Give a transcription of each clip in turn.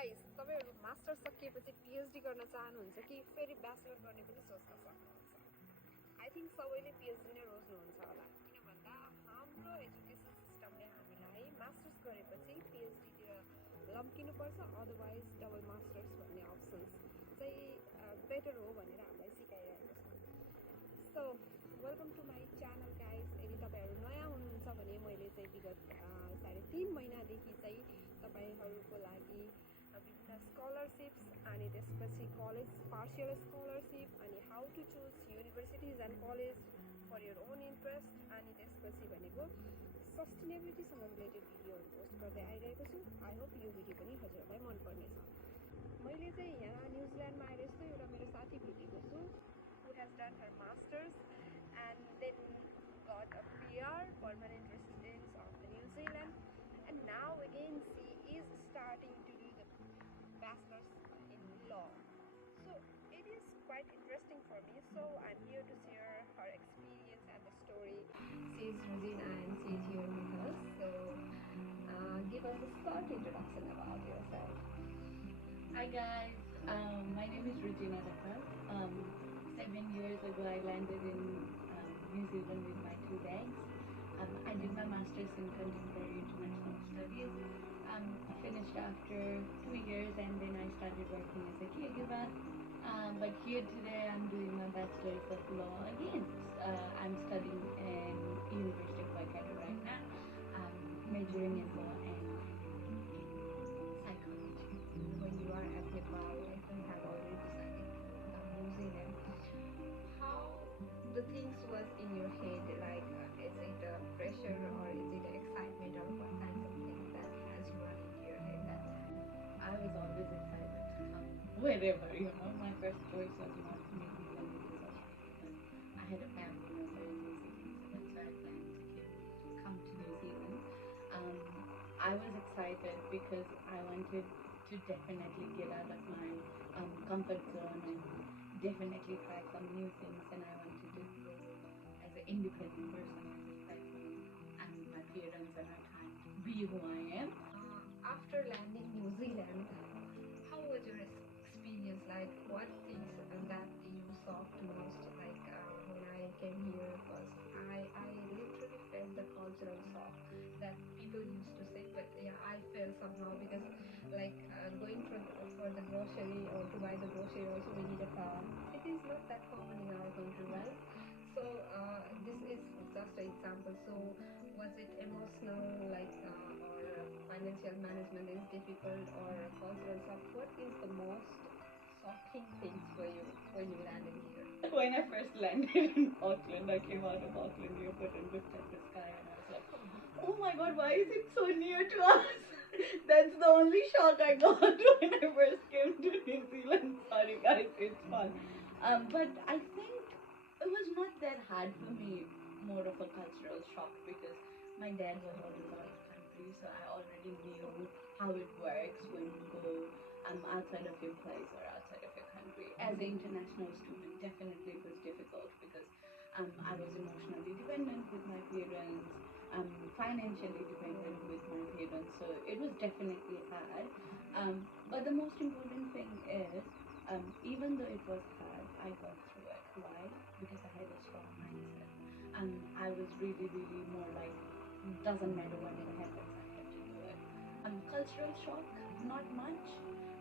Guys तपाईहरु masters सकिएपछि PhD गर्न चाहनुहुन्छ कि फेरि ब्याचलर गर्ने पनि सोच्न सक्नुहुन्छ। आई थिंक सबैले पीएचडी नै रोज्नुहुन्छ होला, किन भन्दा हाम्रो एजुकेसन सिस्टमले हामीलाई मास्टर्स गरेपछि पीएचडी तिर लम्किनु पर्छ, अदरवाइज डबल मास्टर्स भन्ने अप्सन्स चाहिँ बेटर हो भनेर हामीलाई सिकाइरहेको छ। So welcome to my channel guys. यदि तपाईहरु नयाँ हुनुहुन्छ भने मैले चाहिँ विगत 3.5 महिनादेखि चाहिँ तपाईहरुको लागि विभिन्न स्कलरशिप्स अनि त्यसपछि कलेज पार्शियल स्कलरशिप अनि how to choose universities and college for your own interest अनि त्यसपछि भनेको सस्टेनेबिलिटीसँग रिलेटेड भिडियोहरू पोस्ट गर्दै आइरहेको छु। आई होप यो भिडियो पनि हजुरहरूलाई मनपर्नेछ। मैले चाहिँ यहाँ न्युजिल्यान्डमा आएर यस्तो एउटा मेरो साथी भेटेको छु who has done her masters and then got a PR permanent residence of the New Zealand, and now again she is starting to do the bachelor's in law. So it is quite interesting for me, so I'm here to share her experience and the story. She is Regina and she is here with us, so give us a short introduction about yourself. Hi guys, my name is Regina. 7 years ago I landed in New Zealand with my 2 bags. I did my master's in contemporary international studies. Finished after 2 years and then I started working as a caregiver. But here today I'm doing my Bachelor of Law again. I'm studying in University of Waikato right now, majoring in law and psychology. When you are at Nepal and you have already decided to come to New Zealand, how the things was in your head, like is it a pressure or is it excitement or what kinds of things that has run into your head that time? I was always excited to come wherever, my first choice was not New Zealand because I had a family member in New Zealand, so that's why I planned to come to New Zealand. I was excited because I wanted to definitely get out of my comfort zone and definitely try some new things, and I wanted to grow as an independent person, as I'm with my parents and I time to be who I am. After landing New Zealand, how was your experience? Like what things that you saw most? Like when I came here first, I literally felt the cultural shock that people used to say, but yeah, I felt somehow because like going for the grocery or to buy the grocery also we need a car. It is not that common in our country, right? So this is just an example. So was it emotional, like or financial management is difficult or cultural shock? What is the most shocking things for you when you landed here? When I first landed in Auckland, I came out of Auckland Airport and looked at the sky and I was like, oh my god, why is it so near to us? That's the only shock I got when I first came to New Zealand. Sorry guys, it's fun. But I think it was not that hard for me, more of a cultural shock because my dad was always out of country, so I already knew how it works when you go outside of your place or outside of your country. As an international student, definitely it was difficult because I was emotionally dependent with my parents, financially dependent with my parents, so it was definitely hard. But the most important thing is, even though it was hard, I got through it. Why? Because I had a strong mindset. I was really, really more like, doesn't matter whatever happens, I have to do it. Cultural shock, not much.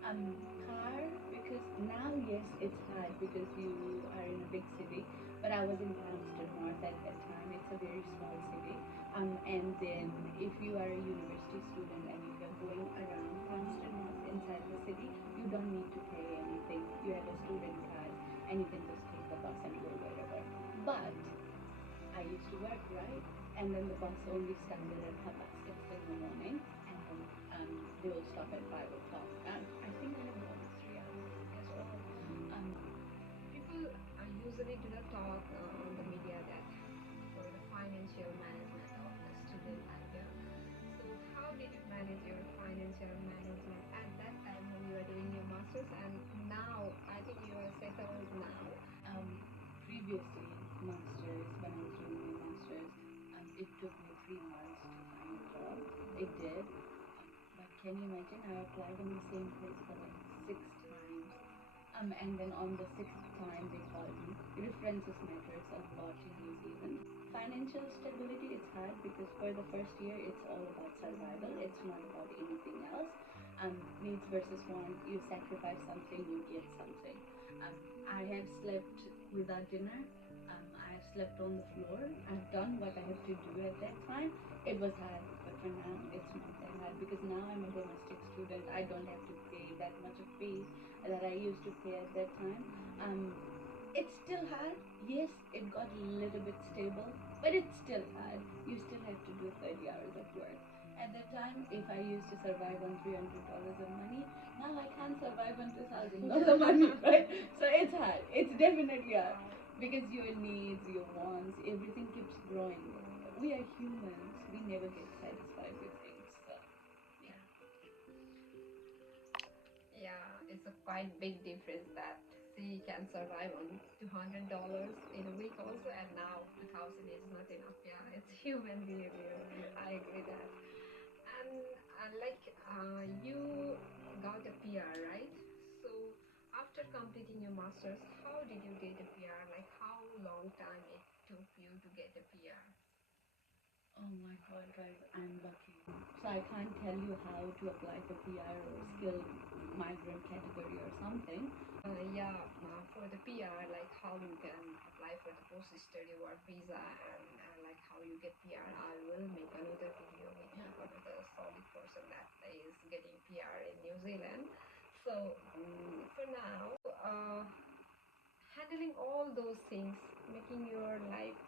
Car, because now yes, it's hard because you are in a big city, but I was in Branston North at that time. It's a very small city. And then if you are a university student and if you're going around Branston North inside the city, you don't need to pay anything. You have a student card and you can just take the bus and go wherever. But I used to work, right? And then the bus only started at 6:30 in the morning, and then they will stop at 5 o'clock. I think I have about 3 hours as well. People usually do not talk on the media that for the financial management of the student life. Yeah? So how did you manage your financial management at that time when you were doing your masters, and now I think you are settled now? Previously, masters, when I was doing my masters, it took me 3 months to find a job. It did. But can you imagine? I applied in the same place for like 6 times. And then on the 6th time they called me. References matters a lot in New Zealand. Financial stability is hard because for the first year it's all about survival. It's not about anything else. Needs versus want. You sacrifice something, you get something. I have slept without dinner. I have slept on the floor. I've done what I have to do at that time. It was hard, but for now it's not that hard because now I'm a domestic student. I don't have to pay that much of fee that I used to pay at that time. It's still hard. Yes, it got a little bit stable, but it's still hard. You still have to do 30 hours of work. At that time, if I used to survive on $300 of money, now I can't survive on $2,000 of money, right? So it's hard. It's definitely hard because your needs, your wants, everything keeps growing. We are humans. We never get satisfied with things. So, yeah. Yeah, it's a quite big difference that she can survive on $200 in a week also, and now 2,000 is not enough. Yeah, it's human behavior. I agree that. And you got a PR, right? So after completing your masters, how did you get a PR? Like how long time it took you to get a PR? Oh my god, guys, I'm lucky. So I can't tell you how to apply for PR or skilled migrant category or something. For the PR, like how you can apply for the post-study work visa and like how you get PR. I will make another video with one of the solid person that is getting PR in New Zealand. So for now, handling all those things, making your life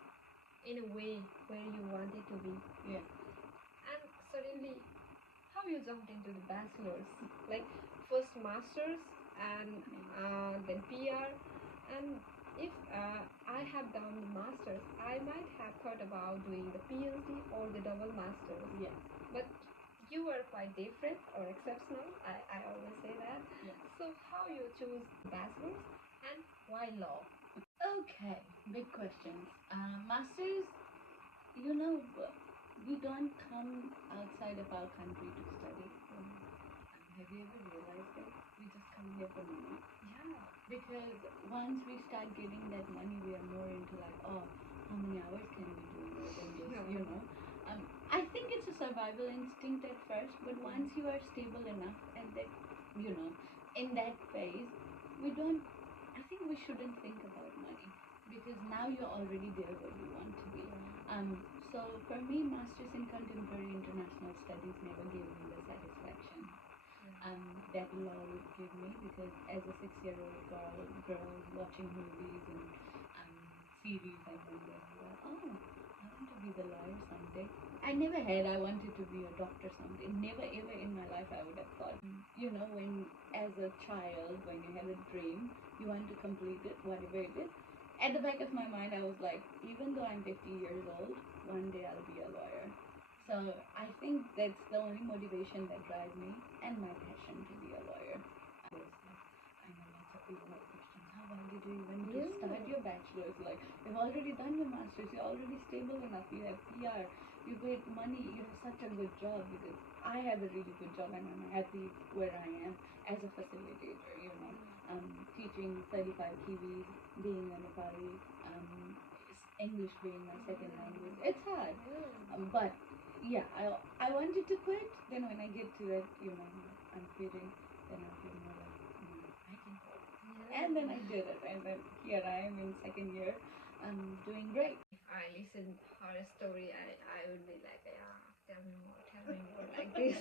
in a way where you want it to be. Yeah. And suddenly, how you jumped into the bachelor's? Like first masters and then PR. And if I have done the masters, I might have thought about doing the PhD or the double masters. Yeah. But you were quite different or exceptional. I always say that. Yeah. So how you choose bachelor's and why law? Okay, big questions. Masters, you know, we don't come outside of our country to study. Have you ever realized that? We just come here for money. Yeah. Because once we start getting that money, we are more into like, oh, how many hours can we do more than this, Yeah. you know? I think it's a survival instinct at first, but once you are stable enough and that, you know, in that phase, I think we shouldn't think about money because now you're already there where you want to be. So for me, Masters in Contemporary International Studies never gave me the satisfaction that law would give me because as a 6-year-old girl watching movies and series, I wonder, oh, I want to be the lawyer someday. I never had I wanted to be a doctor someday. Never ever in my life I would have thought. You know, when as a child, when you have a dream, you want to complete it, whatever it is. At the back of my mind, I was like, even though I'm 50 years old, one day I'll be a lawyer. So I think that's the only motivation that drives me and my passion to be a lawyer. I know lots of people have questions. How did you even start your bachelor's? Like, you've already done your master's, you're already stable enough, you have PR, you get money, you have such a good job because I have a really good job and I'm happy where I am as a facilitator, you know. Teaching 35 Kiwis, being a Nepali, English being my second language. It's hard. But yeah, I wanted to quit. Then when I get to it, you know, I'm feeling, then I'm feeling more like, I can quit. And then I did it. And then here I am in second year. I'm doing great. If I listened her story, I would be like, yeah, tell me more like this.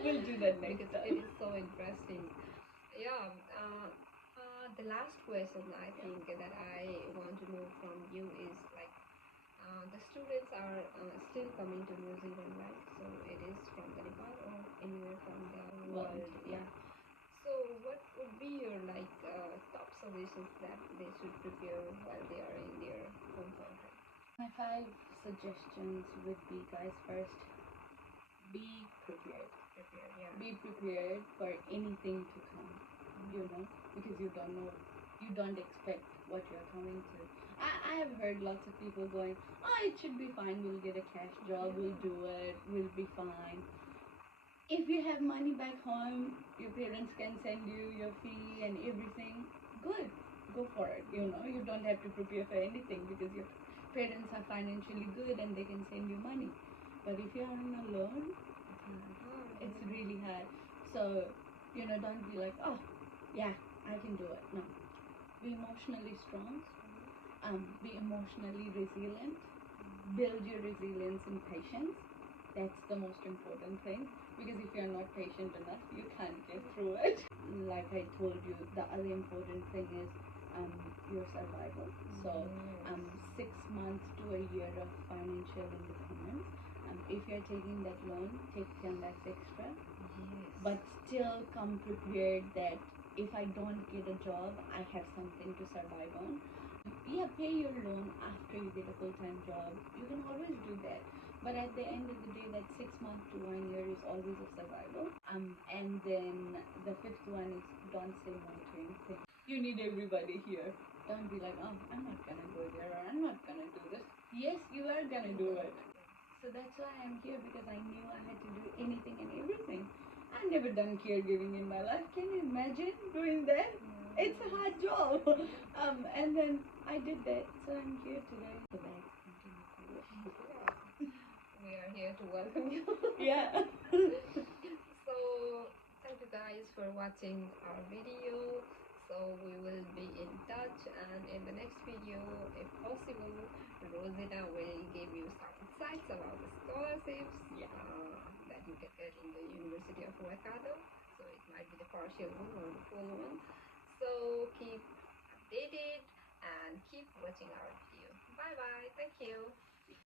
We'll do that next because time. it is so interesting. Yeah. The last question I think that I want to know from you is like the students are still coming to New Zealand, right? So it is from the Nepal or anywhere from the world. Yeah. So what would be your like top suggestions that they should prepare while they are in their home country? My 5 suggestions would be, guys, first, be prepared. Yeah. Be prepared for anything to come, you know, because you don't know, you don't expect what you're coming to. I have heard lots of people going, oh, it should be fine, we'll get a cash job, we'll do it, we'll be fine. If you have money back home, your parents can send you your fee and everything. Good, go for it. You don't have to prepare for anything because your parents are financially good and they can send you money. But if you are on a loan, it's really hard. So, don't be like, oh, yeah, I can do it. No, be emotionally strong. Be emotionally resilient. Build your resilience and patience. That's the most important thing, because if you're not patient enough, you can't get through it. Like I told you, the other important thing is your survival. So 6 months to a year of financial independence. If you're taking that loan, take 10 lakhs extra, but still come prepared that if I don't get a job, I have something to survive on. Yeah, pay your loan after you get a full-time job. You can always do that. But at the end of the day, that 6 months to 1 year is always a survival. And then the fifth one is don't say no to anything. You need everybody here. Don't be like, oh, I'm not gonna go there, or I'm not gonna do this. Yes, you are gonna do it. So that's why I'm here, because I knew I had to do anything and everything. I've never done caregiving in my life. Can you imagine doing that? It's a hard job. And then I did that, so I'm here today. The bags continue to work. We are here to welcome you. Yeah. So thank you guys for watching our video. So we will be in touch, and in the next video, if possible, Rosina will give you some insights about the scholarships that you can get in the University of Waikato. So it might be the partial one or the full one. So keep updated and keep watching our video. Bye bye. Thank you.